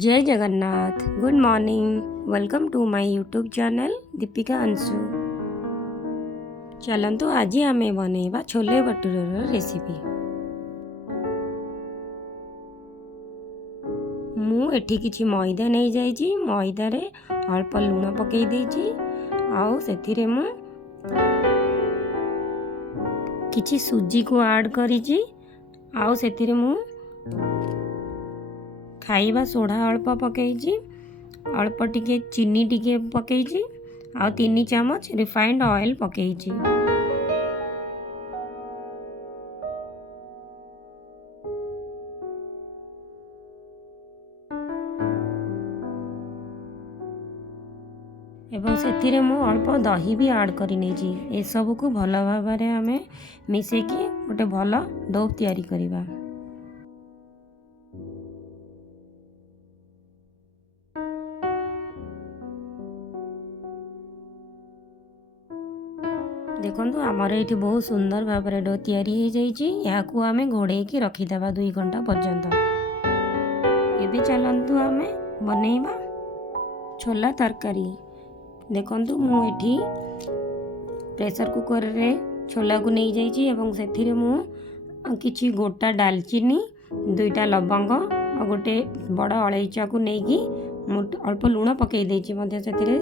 जय Jagannath. Good morning. Welcome to my YouTube channel Deepika Anshu. चलतु आज आम बनइबा छोले भटूरेर रेसिपी। मु एठी किछि मैदा नहीं जाइछि। मैदारे अल्प लूण पकई देइछि। आउ सेथिरे मु किछि सुजी को ऐड करिछि। आउ सेथिरे मु खाइबा सोडा अल्प पकईछि। अल्प टिके चीनी टिके पकईछि। आ 3 चामच रिफाइंड ऑयल पकईछि। एवं सेथिरे मु अल्प दही भी ऐड करि नेछि। ए सब को भलो भाबरे हमें मिसेकी गोटे भलो डो तैयारी करिबा। देखंतु आमर ये बहुत सुंदर भाव में डो तैयारी हो जाइए। यहाँ को आम घोड़े की रखीदे 2 घंटा पर्यंत। एबे चलतु आम बनइबा छोला तरकारी। देखंतु मु एठी प्रेशर कुकर रे छोला को नहीं जाइए एवं सेथिरे मु किछि गोटा दालचीनी 2टा लवंग और गोटे बड़ अलैचा को नेकी अल्प लूण पकई देछि। मध्य सेथिरे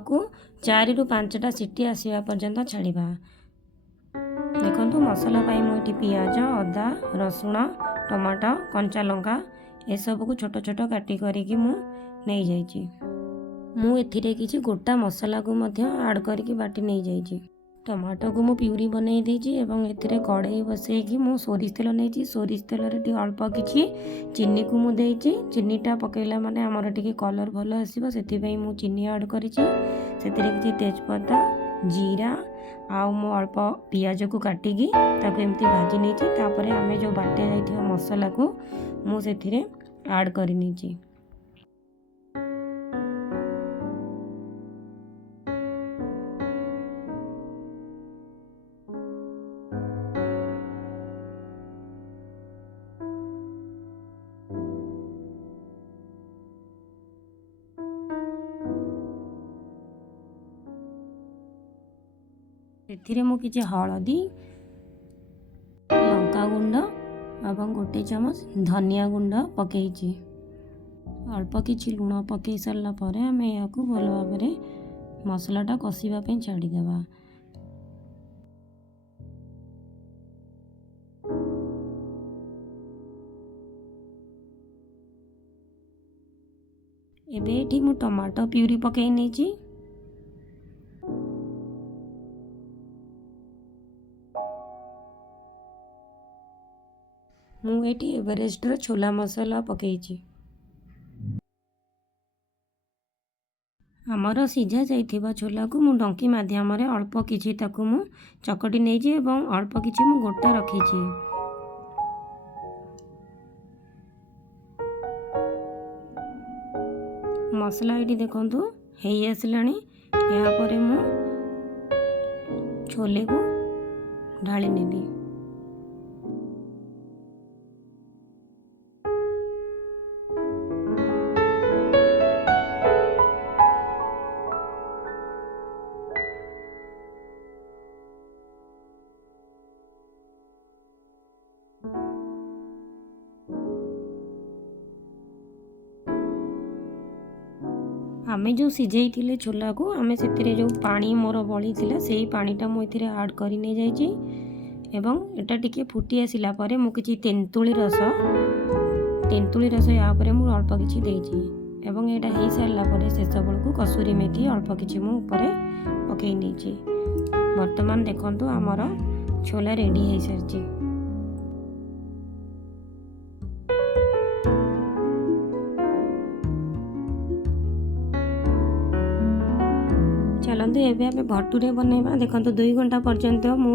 को 4 ରୁ 5टा सीटी आसवा पर्यंत छाड़िबा। देखंतु मसला पाई मुझे पियाज अदा रसुण टमाटो कंचा लंका ए सब को छोट छोट काटी करिकी मु नहीं जाइछि। मु एथिरे किछि गोटा मसला को मध्य ऐड करिकी बाटी नहीं जाइछि। टमाटो को मु प्यूरी बनई देछि एवं एथिरे कड़ाई बसैकी मु सोरिष तेल नेछि। सोरिष तेल रे टी अल्प किछि चीनी को मु देछि। चीनीटा पकैला माने हमर टिके कलर भलो आसीबो। सेति पई मु चीनी ऐड करिछि। सेतिरे किछि तेजपत्ता जीरा आउ मु अल्प पियाज को काटिकी ताको एमती भाजी नेछि। तापरे आमे जो बाटे जाइथिबा मसला को मु सेतिरे ऐड करि नेछि। एथिरे मु किछि हळदी लंका गुंड एवं गोटे चामच धनिया गुंड पकईछि। अल्प किछि लूण पकई सारला परे आमे याकू भलो भाबरे मसलाटा कषिबा पे छाड़ी देबा। एबे एठी मु टमाटो प्यूरी पकई नेछि। मु एटी एवरेस्ट छोला मसला पकईछि। आमर सीझा जाइथिबा छोला को मु डंकी माध्यम रे अल्प किछि ताकू मु चकटी नेछि एवं अल्प किछि मु गोटा रखिछि। मसला एटी देखंतु हेई आसलानी। या परे मु छोले को ढाली नेबी। आमे जो सिझेई थिले छोला को आमे सेतिरे जो पानी मोर बळी थिला सेही पानीटा मु एथिरे ऐड करि नै जाइछि। एवं एटा टिके फुटी आसिला परे मु किछि तेंतुली रस या परे मु अल्प किछि देइछि। एवं एटा हेई सारला परे शेष बेलकु कसूरी मेथी अल्प किछि मु ऊपरे पकई नेछि। वर्तमान देखंतु हमर छोला रेडी हेई सारछि। चलते एबे आमे भटूरे बनइबा। देखंतु 2 घंटा पर्यंत मु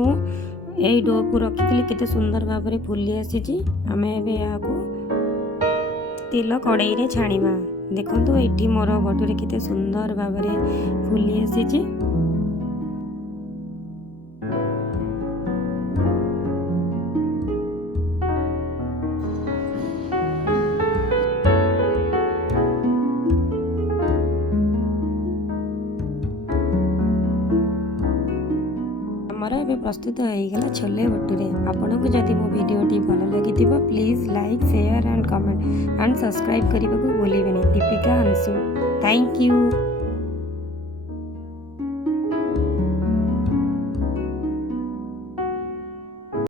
एई डो को रखिथिली केते सुंदर भाव में फुली आसीछि। आमे एबे याको तेल कड़ाई रे छाणीबा। देखंतु एठी मोर भटूरे केते सुंदर भाव में फुली आसीछि। आमर ए प्रस्तुत हो गला छोले भटूरे। आपन को जदि मो वीडियोटी भल लगी please like share and comment and subscribe करने को भूलें। Deepika Anshu, thank you.